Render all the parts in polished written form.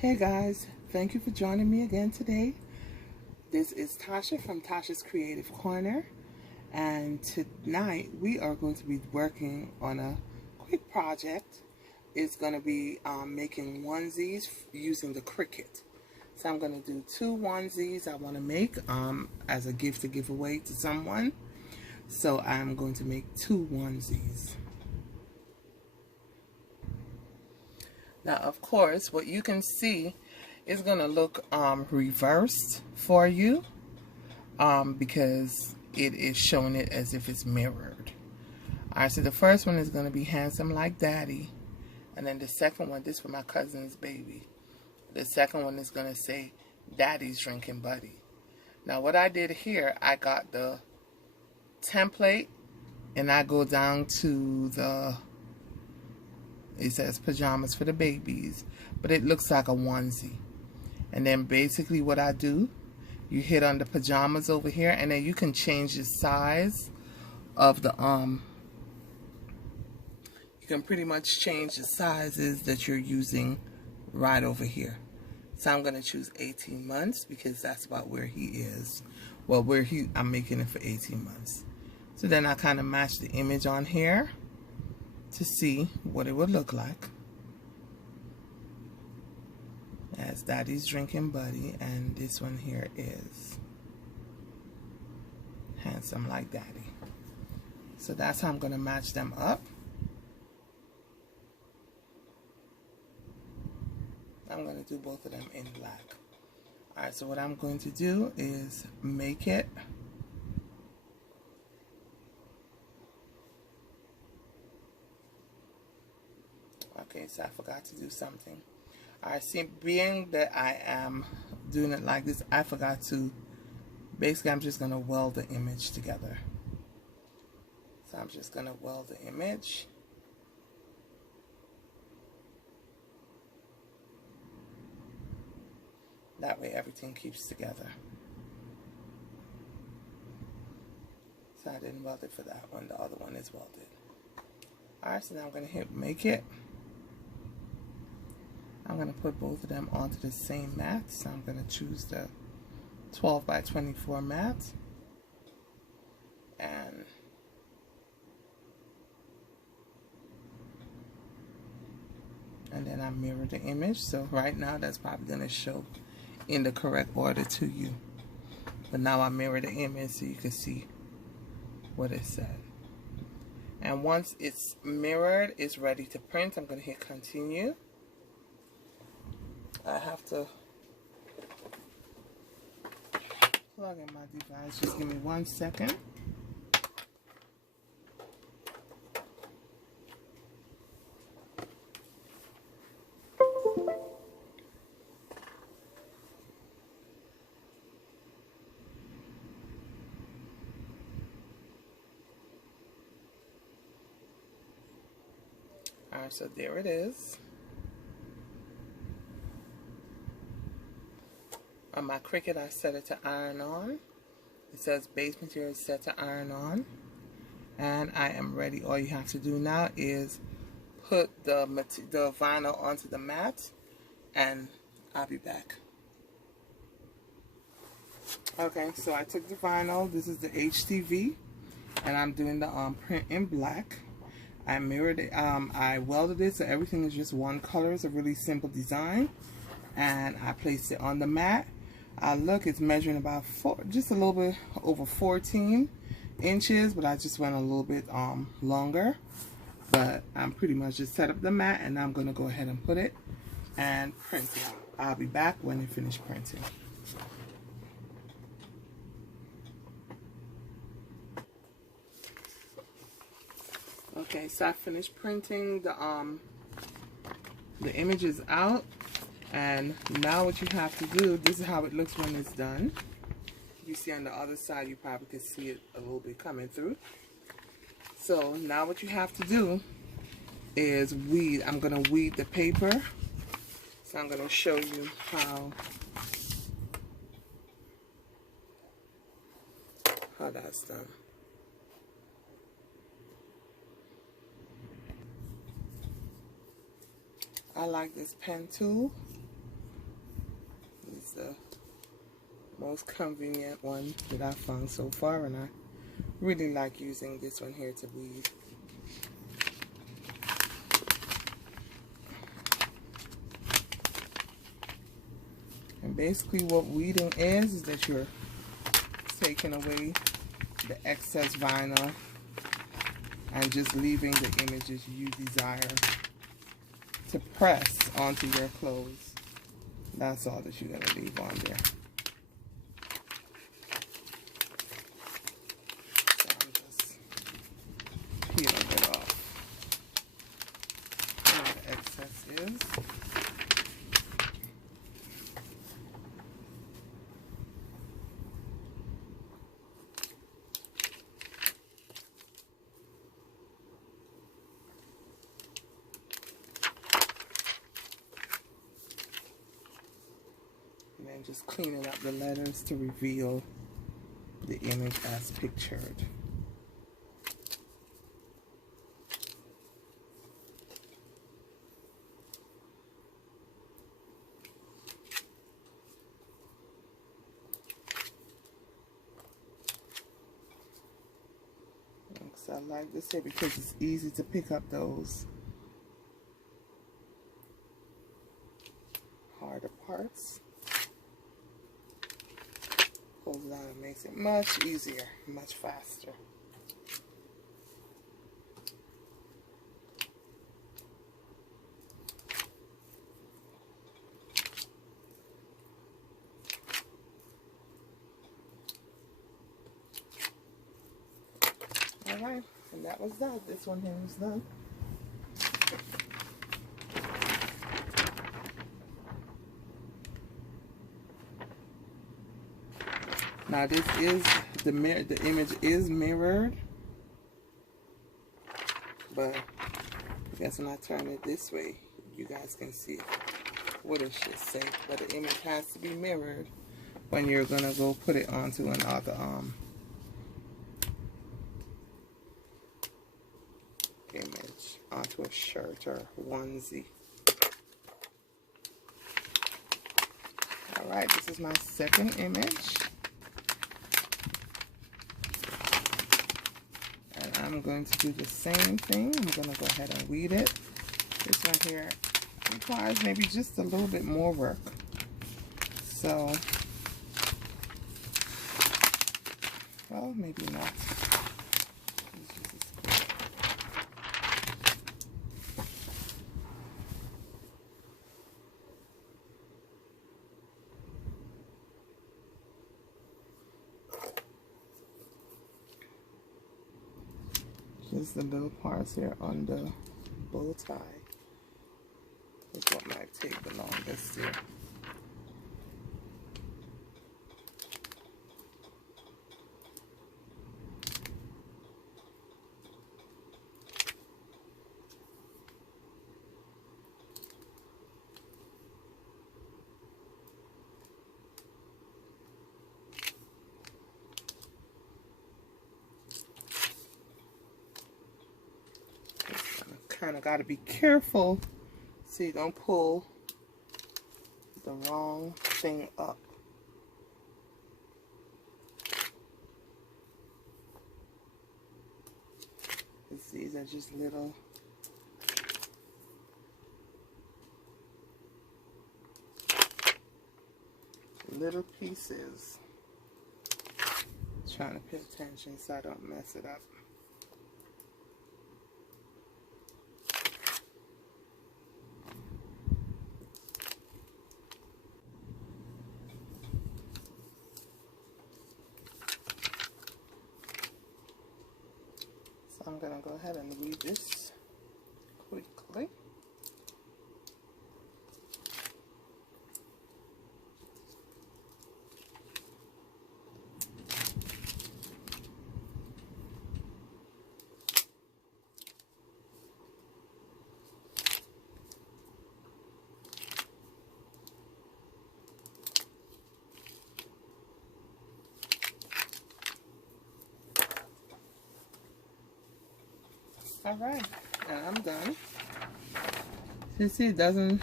Hey guys, thank you for joining me again today. This is Tasha from Tasha's Creative Corner, and tonight we are going to be working on a quick project. It's going to be making onesies using the Cricut. So I'm going to do 2 onesies I want to make as a gift to give away to someone. So I'm going to make 2 onesies. Now, of course, what you can see is going to look reversed for you because it is showing it as if it's mirrored. Alright, so the first one is going to be handsome like daddy. And then the second one, this for my cousin's baby. The second one is going to say daddy's drinking buddy. Now, what I did here, I got the template and I go down to the... It says pajamas for the babies, but it looks like a onesie. And then basically what I do, you hit on the pajamas over here, and then you can change the size of the you can pretty much change the sizes that you're using right over here. So I'm going to choose 18 months because that's about where he is. Well, I'm making it for 18 months. So then I kind of match the image on here to see what it would look like as daddy's drinking buddy, and this one here is handsome like daddy. So that's how I'm going to match them up. I'm going to do both of them in black. Alright, so what I'm going to do is make it okay, so I forgot to do something. Alright, see, being that I am doing it like this, I forgot to, basically I'm just going to weld the image together. So I'm just going to weld the image. That way everything keeps together. So I didn't weld it for that one, the other one is welded. Alright, so now I'm going to hit make it. I'm going to put both of them onto the same mat, so I'm going to choose the 12 by 24 mat, and then I mirror the image. So right now that's probably going to show in the correct order to you, but now I mirror the image so you can see what it said. And once it's mirrored, it's ready to print. I'm going to hit continue. I have to plug in my device. Just give me 1 second. Alright, so there it is. On my Cricut, I set it to iron on. It says base material is set to iron on. And I am ready. All you have to do now is put the vinyl onto the mat, and I'll be back. Okay, so I took the vinyl. This is the HTV, and I'm doing the print in black. I mirrored it. I welded it so everything is just one color. It's a really simple design, and I placed it on the mat. Look, it's measuring about just a little bit over 14 inches, but I just went a little bit longer. But I'm pretty much just set up the mat, and I'm going to go ahead and put it and print it. I'll be back when I finish printing. Okay, so I finished printing. The image is out. And now what you have to do, this is how it looks when it's done. You see on the other side, you probably can see it a little bit coming through. So now what you have to do is weed. I'm going to weed the paper. So I'm going to show you how that's done. I like this pen tool. the most convenient one that I've found so far, and I really like using this one here to weed. And basically what weeding is that you're taking away the excess vinyl and just leaving the images you desire to press onto your clothes. That's all that you're going to leave on there. So I'm just peeling it off. Where the excess is. And then just cleaning up the letters to reveal the image as pictured. So I like this here because it's easy to pick up those harder parts. Pulls it out and makes it much easier, much faster. Alright, and that was that. This one here is done. Now this is the image is mirrored, but I guess when I turn it this way, you guys can see what it should say. But the image has to be mirrored when you're gonna go put it onto another image, onto a shirt or onesie. All right, this is my second image. I'm going to do the same thing. I'm going to go ahead and weed it. This one here requires maybe just a little bit more work. So, well, maybe not. Just the little parts here on the bow tie is what might take the longest here. Kind of got to be careful so you don't pull the wrong thing up. These are just little pieces. Trying to pay attention so I don't mess it up. I'm going to go ahead and weed this quickly. Alright, and I'm done. You see, it doesn't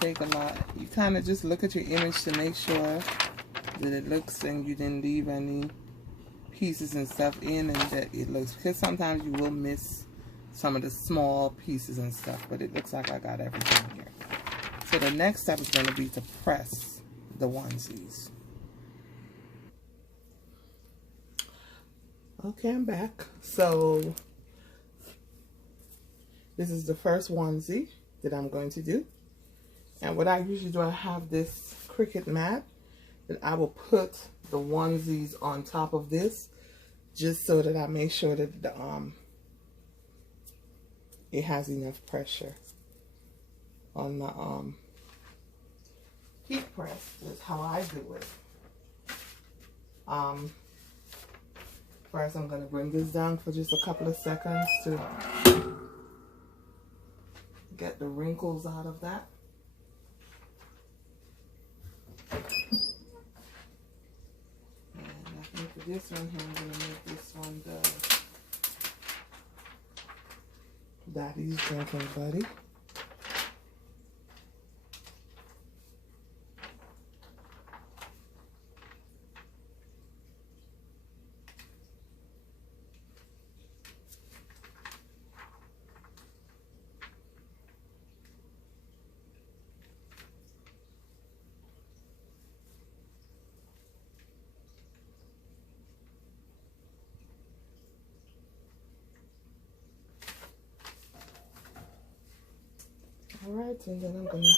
take a lot. You kind of just look at your image to make sure that it looks and you didn't leave any pieces and stuff in, and that it looks, because sometimes you will miss some of the small pieces and stuff, but it looks like I got everything here. So the next step is going to be to press the onesies. Okay, I'm back. So this is the first onesie that I'm going to do. And what I usually do, I have this Cricut mat that I will put the onesies on top of this, just so that I make sure that the it has enough pressure on the heat press. That's how I do it. First I'm going to bring this down for just a couple of seconds to get the wrinkles out of that. And I think for this one here, I'm going to make this one the Daddy's Drinking Buddy. Alright, and then I'm gonna,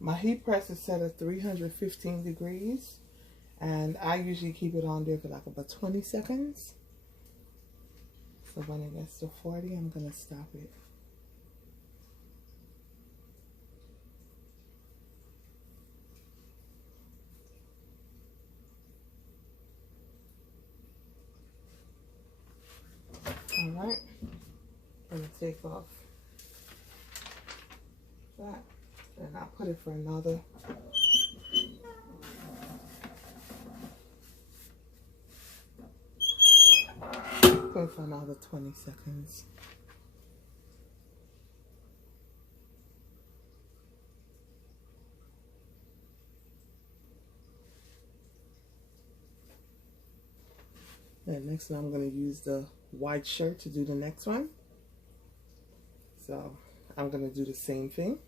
my heat press is set at 315 degrees, and I usually keep it on there for like about 20 seconds. So when it gets to 40, I'm gonna stop it. Alright. I'm going to take off that, and I'll put it for another put it for another 20 seconds. And next one, I'm going to use the white shirt to do the next one. So I'm going to do the same thing.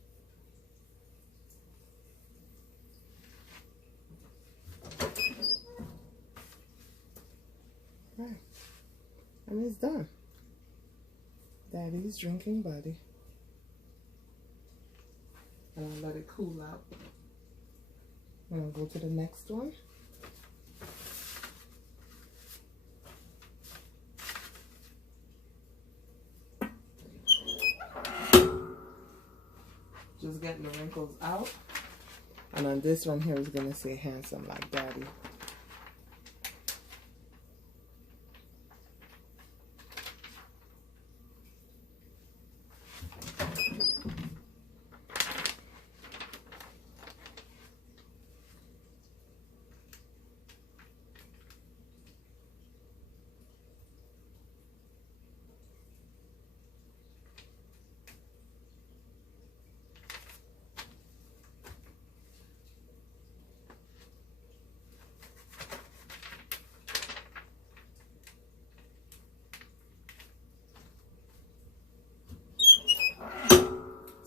Right. And it's done. Daddy's Drinking Buddy. And I'll let it cool out. I'm going to go to the next one. Just getting the wrinkles out. And on this one here is going to say Handsome Like Daddy.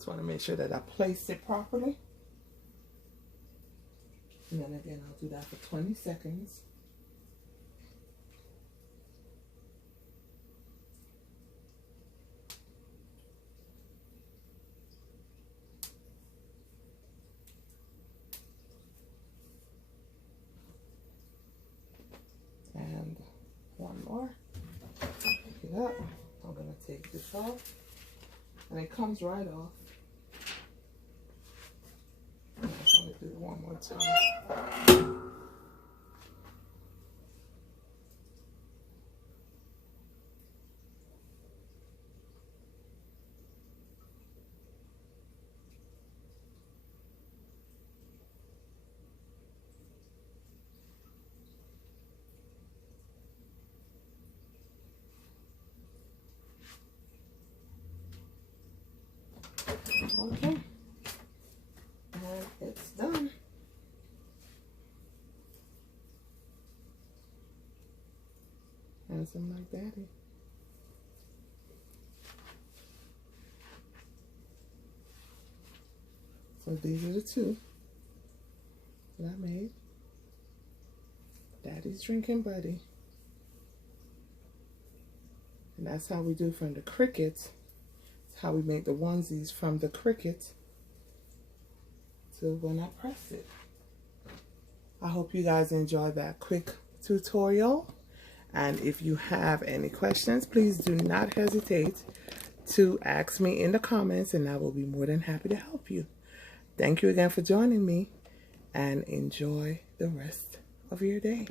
Want to make sure that I place it properly, and then again I'll do that for 20 seconds. And one more. Pick it up. I'm going to take this off, and it comes right off. I just want to do it one more time. Okay. And it's done. Handsome like daddy. So these are the two that I made. Daddy's drinking buddy. And that's how we do from the Cricut. It's how we make the onesies from the Cricut to when I press it. I hope you guys enjoyed that quick tutorial. And if you have any questions, please do not hesitate to ask me in the comments, and I will be more than happy to help you. Thank you again for joining me, and enjoy the rest of your day.